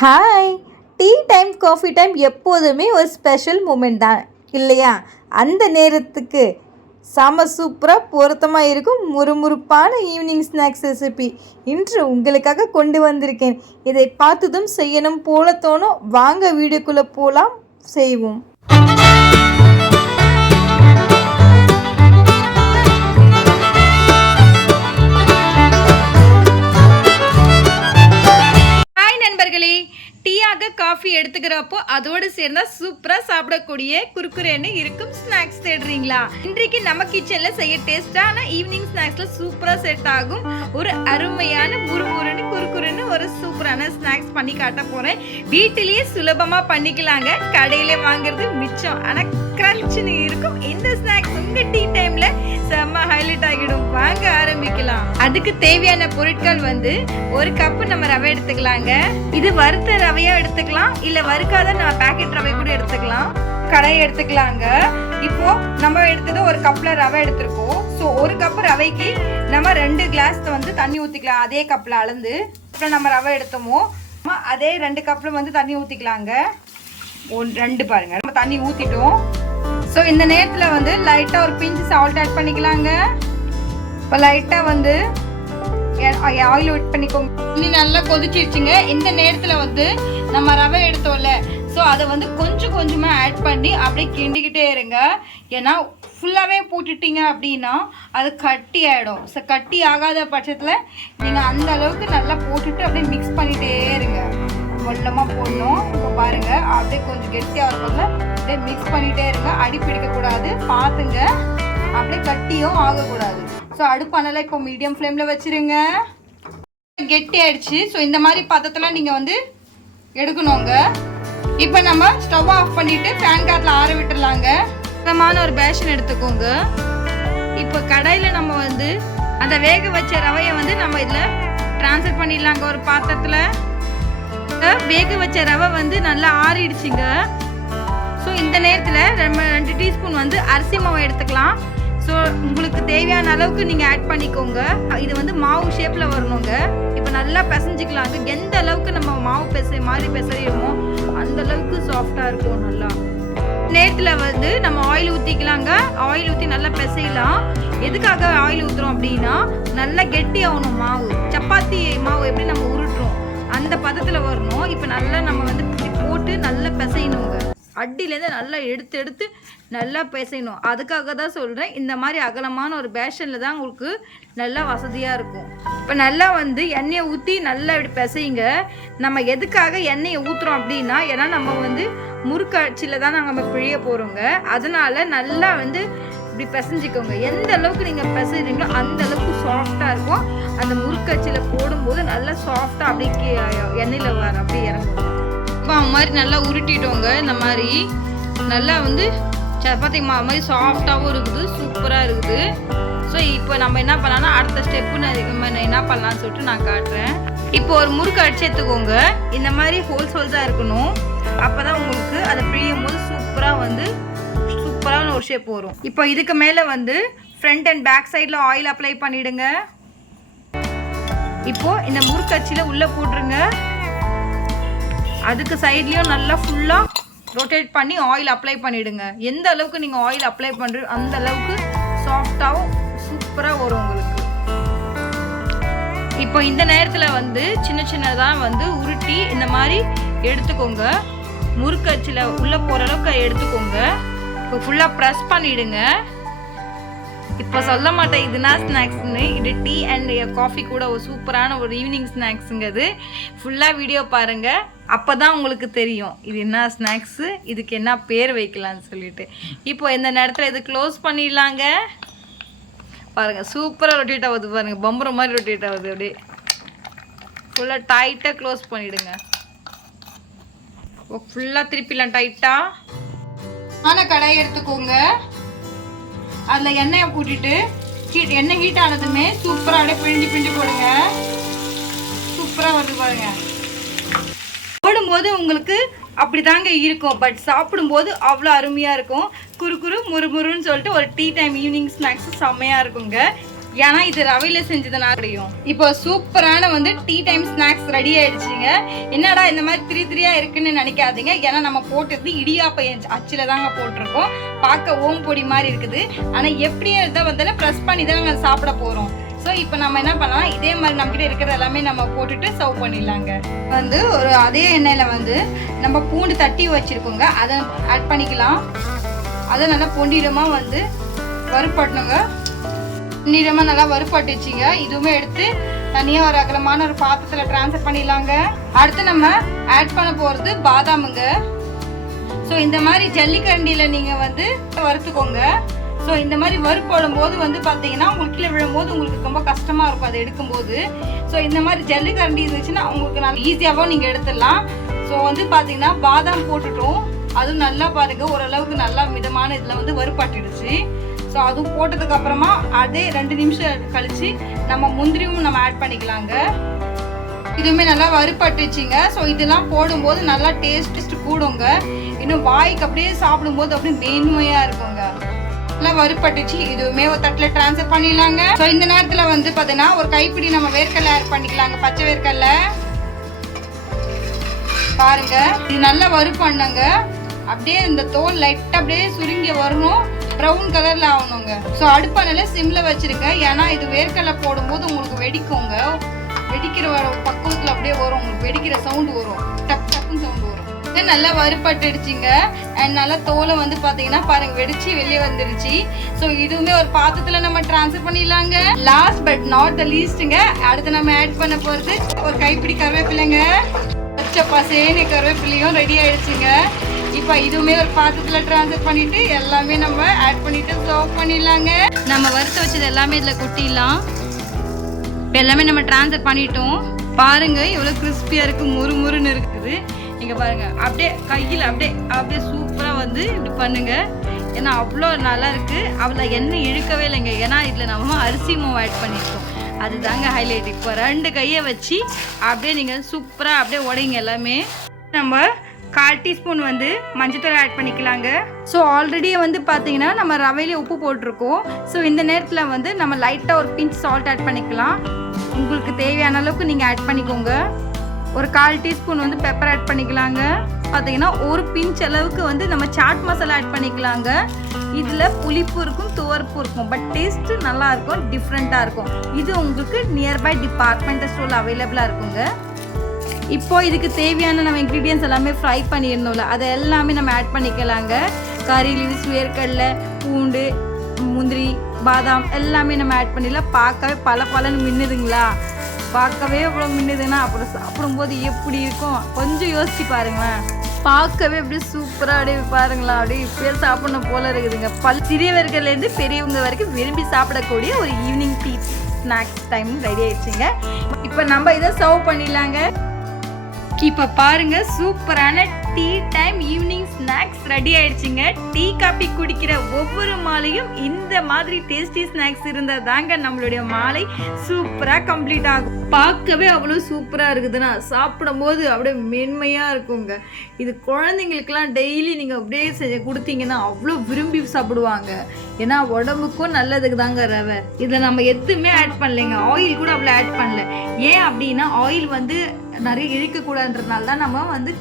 Hi tea time coffee time எப்போதுமே ஒரு special moment தான். இல்லையா? அந்த நேரத்துக்கு செம சூப்பராக பொருத்தமாக இருக்கும் முறுமுறுப்பான ஈவினிங் ஸ்நாக்ஸ் ரெசிபி இன்று உங்களுக்காக கொண்டு வந்திருக்கேன். இதை பார்த்ததும் செய்யணும் போல தோணும். வாங்க வீடியோக்குள்ளே போகலாம் செய்வோம். காஃபி எடுத்துக்கிறப்போ அதோடு சேர்ந்தா சூப்பரா சாப்பிடக்கூடிய குறுக்குறேன்னு இருக்கும் ஸ்நாக்ஸ் தேடுறீங்களா? இன்றைக்கு நம்ம கிச்சன்ல செய்ய டேஸ்டான ஈவினிங் ஸ்நாக்ஸ்ல சூப்பரா செட் ஆகும். ஒரு அருமையான முறுமுறுன்னு குறுக்குறுன்னு ஒரு சூப்பரான ஸ்நாக்ஸ் பண்ணி காட்ட போறேன். வீட்டிலேயே சுலபமா பண்ணிக்கலாங்க. கடையில வாங்குறது மிச்சம். ஆனா கிரன்ச்னு இருக்கும். இந்த ஸ்நாக்ஸ் உங்க டீ டைம்ல செம்ம ஹைலைட் ஆகிடும். வாங்க ஆரம்பிக்கலாம். அதுக்கு தேவையான பொருட்கள் வந்து ஒரு கப்பு நம்ம ரவை எடுத்துக்கலாங்க. இது வறுத்த ரவையா எடுத்துக்கலாம் இல்ல வறுக்காத நம்ம பேக்கெட் ரவை கூட எடுத்துக்கலாம். கடையை எடுத்துக்கலாங்க. இப்போ நம்ம எடுத்தது ஒரு கப்ல ரவை எடுத்திருக்கோம். ஸோ ஒரு கப் ரவைக்கு நம்ம ரெண்டு கிளாஸ் வந்து தண்ணி ஊத்திக்கலாம். அதே கப்ல அளந்து அப்புறம் நம்ம ரவை எடுத்தோமோ நம்ம அதே ரெண்டு கப்ல வந்து தண்ணி ஊத்திக்கலாங்க. ஒன் ரெண்டு பாருங்க. நம்ம தண்ணி ஊத்திட்டோம். ஸோ இந்த நேரத்தில் வந்து லைட்டாக ஒரு பிஞ்சு சால்ட் ஆட் பண்ணிக்கலாங்க. இப்போ லைட்டாக வந்து ஆயில் விட் பண்ணிக்கோங்க. இனி நல்லா கொதிச்சிருச்சுங்க. இந்த நேரத்தில் வந்து நம்ம ரவை எடுத்தோம்ல ஸோ அதை வந்து கொஞ்சம் கொஞ்சமாக ஆட் பண்ணி அப்படியே கிண்டிக்கிட்டே இருங்க. ஏன்னா ஃபுல்லாகவே போட்டுட்டீங்க அப்படின்னா அது கட்டி ஆகிடும் ஸோ கட்டி ஆகாத பட்சத்தில் நீங்கள் அந்த அளவுக்கு நல்லா போட்டுட்டு அப்படியே மிக்ஸ் பண்ணிகிட்டே இருங்க. மொல்லமாக போடணும். இப்போ பாருங்கள் அப்படியே கொஞ்சம் கெட்டியாக இருக்கும்ல அப்படியே மிக்ஸ் பண்ணிகிட்டே இருங்க. அடி பிடிக்கக்கூடாது பார்த்துங்க அப்படியே கட்டியும் ஆகக்கூடாது. ஸோ அடுப்பானலாம் இப்போ மீடியம் ஃப்ளேமில் வச்சிருங்க. கெட்டி ஆயிடுச்சு ஸோ இந்த மாதிரி பதத்தெல்லாம் நீங்கள் வந்து எடுக்கணுங்க. இப்போ நம்ம ஸ்டவ் ஆஃப் பண்ணிட்டு ஃபேன் காத்தில் ஆற விட்டுடலாங்க சுத்தமான ஒரு பேஷன் எடுத்துக்கோங்க. இப்போ கடையில் நம்ம வந்து அந்த வேக வச்ச ரவையை வந்து நம்ம இதில் ட்ரான்ஸ்ஃபர் பண்ணிடலாங்க ஒரு பாத்திரத்தில். வேக வச்ச ரவை வந்து நல்லா ஆறிடுச்சுங்க. ஸோ இந்த நேரத்தில் நம்ம ரெண்டு டீஸ்பூன் வந்து அரிசி மாவு எடுத்துக்கலாம். ஸோ உங்களுக்கு தேவையான அளவுக்கு நீங்கள் ஆட் பண்ணிக்கோங்க. இது வந்து மாவு ஷேப்பில் வரணுங்க. இப்போ நல்லா பிசைஞ்சிக்கலாங்க. எந்த அளவுக்கு நம்ம மாவு பிசை மாதிரி பிசையுமோ அந்த அளவுக்கு சாஃப்டாக இருக்கும் நல்லா. நேரத்தில் வந்து நம்ம ஆயில் ஊற்றிக்கலாங்க ஆயில் ஊற்றி நல்லா பிசையலாம். எதுக்காக ஆயில் ஊற்றுறோம் அப்படின்னா நல்லா கெட்டி ஆகணும் மாவு. சப்பாத்தி மாவு எப்படி நம்ம உருட்டுறோம் அந்த பதத்தில் வரணும். இப்போ நல்லா நம்ம வந்து போட்டு நல்லா பிசையணுங்க. அடியிலேருந்து நல்லா எடுத்து எடுத்து நல்லா பிசையணும் அதுக்காக தான் சொல்கிறேன் இந்த மாதிரி அகலமான ஒரு பேஷனில் தான் உங்களுக்கு நல்லா வசதியாக இருக்கும். இப்போ நல்லா வந்து எண்ணெயை ஊற்றி நல்லா இப்படி பிசையுங்க. நம்ம எதுக்காக எண்ணெயை ஊற்றுறோம் அப்படின்னா ஏன்னா நம்ம வந்து முறுக்காட்சியில் தான் நாங்கள் நம்ம பிழிய போகிறோங்க அதனால் நல்லா வந்து இப்படி பிசைஞ்சிக்கோங்க. எந்த அளவுக்கு நீங்கள் பிசைறீங்களோ அந்த அளவுக்கு சாஃப்டாக இருக்கும். அந்த முறுக்கச்சியில் போடும்போது நல்லா சாஃப்டாக அப்படியே எண்ணெயில் வர அப்படியே இறங்கும். இப்போ மாதிரி நல்லா உருட்டிட்டோங்க இந்த மாதிரி. நல்லா வந்து சப்பாத்தி மாவு மாதிரி சாஃப்டாகவும் இருக்குது சூப்பராக இருக்குது. ஸோ இப்போ நம்ம என்ன பண்ணலாம்னா அடுத்த ஸ்டெப்பு நான் என்ன பண்ணலாம்னு சொல்லிட்டு நான் காட்டுறேன். இப்போ ஒரு முறுக்கு அடிச்சு எடுத்துக்கோங்க. இந்த மாதிரி ஹோல்ஸ் ஹோல்ஸாக இருக்கணும். அப்போ தான் உங்களுக்கு அதை பிழியும் போது சூப்பராக வந்து சூப்பரான ஒரு ஷேப் வரும். இப்போ இதுக்கு மேலே வந்து ஃப்ரண்ட் அண்ட் பேக் சைடில் ஆயில் அப்ளை பண்ணிவிடுங்க இப்போது இந்த முறுக்கு அச்சியில் உள்ளே போட்டுருங்க. அதுக்கு சைட்லேயும் நல்லா ஃபுல்லாக ரொட்டேட் பண்ணி ஆயில் அப்ளை பண்ணிவிடுங்க எந்த அளவுக்கு நீங்கள் ஆயில் அப்ளை பண்ணுற அந்த அளவுக்கு சாஃப்டாகவும் சூப்பராக வரும் உங்களுக்கு. இப்போ இந்த நேரத்தில் வந்து சின்ன சின்னதாக வந்து உருட்டி இந்த மாதிரி எடுத்துக்கோங்க. முறுக்கச்சில் உள்ளே போகிற அளவுக்கு எடுத்துக்கோங்க. இப்போ ஃபுல்லாக ப்ரெஸ் பண்ணிவிடுங்க இப்போ சொல்ல மாட்டேன் இதுனா ஸ்நாக்ஸ்னு? இது டீ அண்ட் காஃபி கூட ஒரு சூப்பரான ஒரு ஈவினிங் ஸ்நாக்ஸுங்கிறது. ஃபுல்லாக வீடியோ பாருங்கள் அப்போ தான் உங்களுக்கு தெரியும் இது என்ன ஸ்நாக்ஸு? இதுக்கு என்ன பேர் வைக்கலான்னு சொல்லிட்டு. இப்போ இந்த நேரத்தில் இது க்ளோஸ் பண்ணிடலாங்க. பாருங்கள் சூப்பராக ரொட்டேட் ஆகுது பாருங்கள் பம்பரம் மாதிரி ரொட்டேட் ஆகுது அப்படியே. ஃபுல்லாக டைட்டாக க்ளோஸ் பண்ணிவிடுங்க ஃபுல்லாக திருப்பிடலாம் டைட்டாக ஆனால் கடையை எடுத்துக்கோங்க. அதில் எண்ணெயை கூட்டிட்டு ஹீட் எண்ணெய் ஹீட் ஆனதுமே சூப்பராக அப்படியே பிழிஞ்சு பிழிஞ்சு போடுங்க. சூப்பராக வருது பாருங்க. போடும்போது உங்களுக்கு அப்படிதாங்க இருக்கும். பட் சாப்பிடும்போது அவ்வளோ அருமையாக இருக்கும். குறு குறு முறுமுறுன்னு சொல்லிட்டு ஒரு டீ டைம் ஈவினிங் ஸ்நாக்ஸ் செம்மையாக இருக்குங்க. ஏன்னா இது ரவையில செஞ்சதுனால முடியும் இப்போ சூப்பரான வந்து டீ டைம் ஸ்நாக்ஸ் ரெடி ஆயிடுச்சுங்க. என்னடா இந்த மாதிரி திரி திரியா இருக்குன்னு நினைக்காதீங்க. ஏன்னா நம்ம போட்டது இடியாப்ப அச்சில தாங்க போட்டிருக்கோம். பார்க்க ஓம் பொடி மாதிரி இருக்குது. ஆனா எப்படியும் இருந்தால் வந்தாலும் ப்ரெஸ் பண்ணி தான் நாங்கள் சாப்பிட போறோம். ஸோ இப்போ நம்ம என்ன பண்ணலாம்? இதே மாதிரி நம்மகிட்ட இருக்கிற எல்லாமே நம்ம போட்டுட்டு சர்வ் பண்ணிடலாங்க. வந்து ஒரு அதே எண்ணெயில் வந்து நம்ம பூண்டு தட்டி வச்சுருக்கோங்க. அதை ஆட் பண்ணிக்கலாம். அதை நல்லா பொண்டிடமாக வந்து வறுப்படணுங்க. நீளமாக நல்லா வறுப்பட்டுச்சுங்க இதுவுமே எடுத்து தனியாக ஒரு அகலமான ஒரு பாத்திரத்தில் ட்ரான்ஸ்ஃபர் பண்ணிடலாங்க. அடுத்து நம்ம ஆட் பண்ண போகிறது பாதாமுங்க. ஸோ இந்த மாதிரி ஜல்லிக்கரண்டியில் நீங்கள் வந்து வறுத்துக்கோங்க. ஸோ இந்த மாதிரி வறுப்படும் போது வந்து பார்த்தீங்கன்னா உங்களுக்கு கீழே விழும்போது உங்களுக்கு ரொம்ப கஷ்டமாக இருக்கும் அதை எடுக்கும்போது. ஸோ இந்த மாதிரி ஜல்லிக்கரண்டி இருந்துச்சுன்னா உங்களுக்கு நல்லா ஈஸியாகவும் நீங்கள் எடுத்துடலாம். ஸோ வந்து பார்த்தீங்கன்னா பாதாம் போட்டுட்டோம். அதுவும் நல்லா பாருங்க ஓரளவுக்கு நல்லா மிதமான இதில் வந்து வறுப்பாட்டிடுச்சு ஸோ அதுவும் போட்டதுக்கு அப்புறமா அதே ரெண்டு நிமிஷம் கழிச்சு நம்ம முந்திரியும் நம்ம ஆட் பண்ணிக்கலாங்க. இதுவுமே நல்லா வறுப்பட்டுச்சுங்க ஸோ இதெல்லாம் போடும்போது நல்லா டேஸ்ட் கூடுங்க. இன்னும் வாய்க்கு அப்படியே சாப்பிடும்போது அப்படியே மேன்மையா இருக்குங்க. நல்லா வறுப்பட்டுச்சு இதுவுமே ஒரு தட்டில் ட்ரான்ஸ்ஃபர் பண்ணிடலாங்க. ஸோ இந்த நேரத்தில் வந்து பார்த்தீங்கன்னா ஒரு கைப்பிடி நம்ம வேர்க்கடலை ஆட் பண்ணிக்கலாங்க. பச்சை வேர்க்கடலை. பாருங்க. இது நல்லா வறுப்பண்ணுங்க. அப்படியே இந்த தோல் லைட்டாக அப்படியே சுருங்கி வரணும். ப்ரௌன் கலரில் ஆகணுங்க ஸோ அடுப்பானல சிம்மில் வச்சுருக்கேன். ஏன்னா இது வேர்க்கடலை போடும்போது உங்களுக்கு வெடிக்குங்க. வெடிக்கிற வர பக்குவத்தில் அப்படியே வரும். உங்களுக்கு வெடிக்கிற சவுண்டு வரும். டப் டப்புன்னு சவுண்டு வரும். இது நல்லா வறுப்பட்டுடுச்சிங்க அண்ட் நல்லா தோலை வந்து பார்த்தீங்கன்னா பாருங்க வெடிச்சு வெளியே வந்துருச்சு ஸோ இதுவுமே ஒரு பாத்திரத்தில் நம்ம ட்ரான்ஸ்ஃபர் பண்ணிடலாங்க. லாஸ்ட் பட் நாட் த லீஸ்ட்டுங்க அடுத்து நம்ம ஆட் பண்ண போகிறது ஒரு கைப்பிடி கருவேப்பிலைங்க. பச்சை பசேனி கருவேப்பிலையும் ரெடி ஆயிடுச்சுங்க. இப்போ இதுவுமே ஒரு பாத்திரத்தில் ட்ரான்ஸ்ஃபர் பண்ணிட்டு எல்லாமே நம்ம ஆட் பண்ணிட்டு சர்வ் பண்ணிடலாங்க. நம்ம வறுத்து வச்சது எல்லாமே இதில் கொட்டிடலாம். இப்போ எல்லாமே நம்ம ட்ரான்ஸ்ஃபர் பண்ணிட்டோம். பாருங்க எவ்வளோ கிறிஸ்பியாக இருக்குது முறு முறுன்னு இருக்குது. நீங்கள் பாருங்க அப்படியே கையில் அப்படியே அப்படியே சூப்பராக வந்து இப்படி பண்ணுங்க. ஏன்னா அவ்வளோ நல்லா இருக்கு. அவ்வளோ எண்ணெய் இழுக்கவே இல்லைங்க. ஏன்னா இதில் நம்ம அரிசி மாவு ஆட் பண்ணியிருக்கோம். அதுதாங்க ஹைலைட் இப்போ ரெண்டு கையை வச்சு அப்படியே நீங்கள் சூப்பராக அப்படியே உடைங்க எல்லாமே. நம்ம கால் டீஸ்பூன் வந்து மஞ்சத்தூள் ஆட் பண்ணிக்கலாங்க. ஸோ ஆல்ரெடி வந்து பார்த்தீங்கன்னா நம்ம ரவையிலே உப்பு போட்டிருக்கோம். ஸோ இந்த நேரத்தில் வந்து நம்ம லைட்டாக ஒரு பிஞ்ச் சால்ட் ஆட் பண்ணிக்கலாம். உங்களுக்கு தேவையான அளவுக்கு நீங்கள் ஆட் பண்ணிக்கோங்க. ஒரு கால் டீஸ்பூன் வந்து பெப்பர் ஆட் பண்ணிக்கலாங்க. பார்த்தீங்கன்னா ஒரு பிஞ்ச் அளவுக்கு வந்து நம்ம சாட் மசாலா ஆட் பண்ணிக்கலாங்க. இதில் புளிப்பு இருக்கும் துவர்ப்பு இருக்கும். பட் டேஸ்ட்டு நல்லாயிருக்கும் டிஃப்ரெண்ட்டாக இருக்கும். இது உங்களுக்கு நியர்பை டிபார்ட்மெண்ட் ஸ்டோரில் அவைலபிளாக இருக்குங்க. இப்போ இதுக்கு தேவையான நம்ம இன்க்ரீடியன்ஸ் எல்லாமே ஃப்ரை பண்ணியிருந்தோம்ல அதை எல்லாமே நம்ம ஆட் பண்ணிக்கலாங்க. கறி லீவ்ஸ் வேர்க்கடலை பூண்டு முந்திரி பாதாம் எல்லாமே நம்ம ஆட் பண்ணிடலாம். பார்க்கவே பல பலன்னு மின்னுதுங்களா? பார்க்கவே இவ்வளோ மின்னுதுன்னா அப்புறம் சாப்பிடும்போது எப்படி இருக்கும்? கொஞ்சம் யோசிச்சு பாருங்களேன். பார்க்கவே அப்படியே சூப்பராக அப்படியே பாருங்களா? அப்படியே இப்படியே சாப்பிடணும் போல இருக்குதுங்க. பல் சிறியவர்கள்லேருந்து பெரியவங்க வரைக்கும் விரும்பி சாப்பிடக்கூடிய ஒரு evening tea snacks time ready ஆயிடுச்சுங்க. இப்போ நம்ம இதை சர்வ் பண்ணிடலாங்க. இப்போ பாருங்க சூப்பரான tea time evening snacks ready ஆயிடுச்சுங்க. டீ காபி குடிக்கிற ஒவ்வொரு மாலையும் இந்த மாதிரி டேஸ்டி ஸ்நாக்ஸ் இருந்தால் தாங்க நம்மளுடைய மாலை சூப்பராக கம்ப்ளீட் ஆகும். பார்க்கவே அவ்வளோ சூப்பராக இருக்குதுன்னா சாப்பிடும்போது அப்படியே மென்மையாக இருக்குங்க. இது குழந்தைங்களுக்கெல்லாம் டெய்லி நீங்கள் அப்படியே செஞ்சு கொடுத்தீங்கன்னா அவ்வளோ விரும்பி சாப்பிடுவாங்க. ஏன்னா உடம்புக்கும் நல்லதுக்கு தாங்க ரவை. இதில் நம்ம எதுவுமே ஆட் பண்ணலைங்க. ஆயில் கூட அவ்வளோ ஆட் பண்ணல. ஏன் அப்படின்னா ஆயில் வந்து நிறைய இழுக்கக்கூடாதுன்றதுனால தான் நம்ம வந்து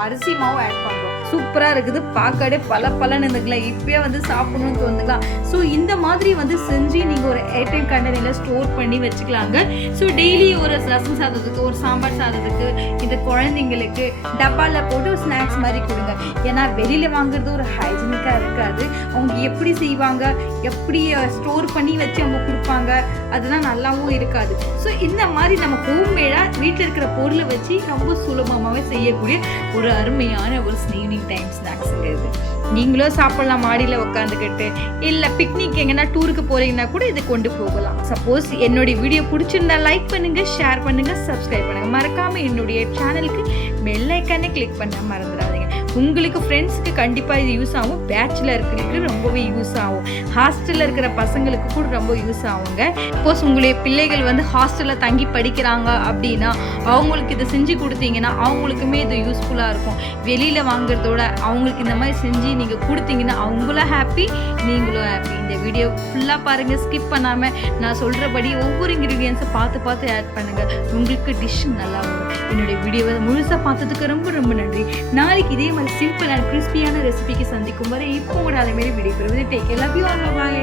அரிசி மாவு ஆட் பண்ணுறோம் சூப்பராக இருக்குது. பார்க்கவே பல பலன்னு இருந்துக்கலாம் இப்பயே வந்து சாப்பிடணும்னு தோணுதுங்களா? ஸோ இந்த மாதிரி வந்து செஞ்சு நீங்கள் ஒரு ஏர்டைம் கண்டெய்னரில் ஸ்டோர் பண்ணி வச்சுக்கலாங்க. ஸோ டெய்லி ஒரு ரசம் சாதத்துக்கு ஒரு சாம்பார் சாதத்துக்கு இந்த குழந்தைங்களுக்கு டப்பாவில் போட்டு ஒரு ஸ்நாக்ஸ் மாதிரி கொடுங்க. ஏன்னா வெளியில் வாங்குறது ஒரு ஹைஜீனிக்காக இருக்காது. அவங்க எப்படி செய்வாங்க? எப்படி ஸ்டோர் பண்ணி வச்சு அவங்க கொடுப்பாங்க? அதெல்லாம் நல்லாவும் இருக்காது. ஸோ இந்த மாதிரி நம்ம ஹோம்மேடாக வீட்டில் இருக்கிற பொருளை வச்சு ரொம்ப சுலபமாகவே செய்யக்கூடிய ஒரு அருமையான ஒரு ஈவினிங் டைம் ஸ்நாக்ஸுங்க இது நீங்களும் சாப்பிடலாம் மாடியில் உட்காந்துக்கிட்டு இல்லை பிக்னிக் எங்கன்னா டூருக்கு போகிறீங்கன்னா கூட இது கொண்டு போகலாம். சப்போஸ் என்னுடைய வீடியோ பிடிச்சிருந்தா லைக் பண்ணுங்கள் ஷேர் பண்ணுங்கள் சப்ஸ்கிரைப் பண்ணுங்கள் மறக்காமல் என்னுடைய சேனலுக்கு பெல் ஐக்கானே கிளிக் பண்ண மறந்துடாதீங்க. உங்களுக்கு ஃப்ரெண்ட்ஸுக்கு கண்டிப்பாக இது யூஸ் ஆகும். பேச்சில் இருக்கிறதுக்கு ரொம்பவே யூஸ் ஆகும். ஹாஸ்டலில் இருக்கிற பசங்களுக்கு கூட ரொம்ப யூஸ் ஆகுங்க. சப்போஸ் உங்களுடைய பிள்ளைகள் வந்து ஹாஸ்டலில் தங்கி படிக்கிறாங்க அப்படின்னா அவங்களுக்கு இதை செஞ்சு கொடுத்தீங்கன்னா அவங்களுக்குமே இது யூஸ்ஃபுல்லாக இருக்கும். வெளியில் வாங்குறதோட அவங்களுக்கு இந்த மாதிரி செஞ்சு நீங்கள் கொடுத்தீங்கன்னா அவங்களும் ஹாப்பி நீங்களும் ஹாப்பி இந்த வீடியோ ஃபுல்லாக பாருங்கள் ஸ்கிப் பண்ணாமல் நான் சொல்கிறபடி ஒவ்வொரு இன்க்ரீடியன்ஸை பார்த்து பார்த்து ஆட் பண்ணுங்கள் உங்களுக்கு டிஷ் நல்லா வரும் என்னுடைய வீடியோவை முழுசாக பார்த்ததுக்கு ரொம்ப ரொம்ப நன்றி. நாளைக்கு இதே மாதிரி சிம்பிள் அண்ட் கிறிஸ்பியான ரெசிபிக்கு சந்திக்கும் வரை இப்போ உங்களால் மாரி விடைபெறுவது take love you all bye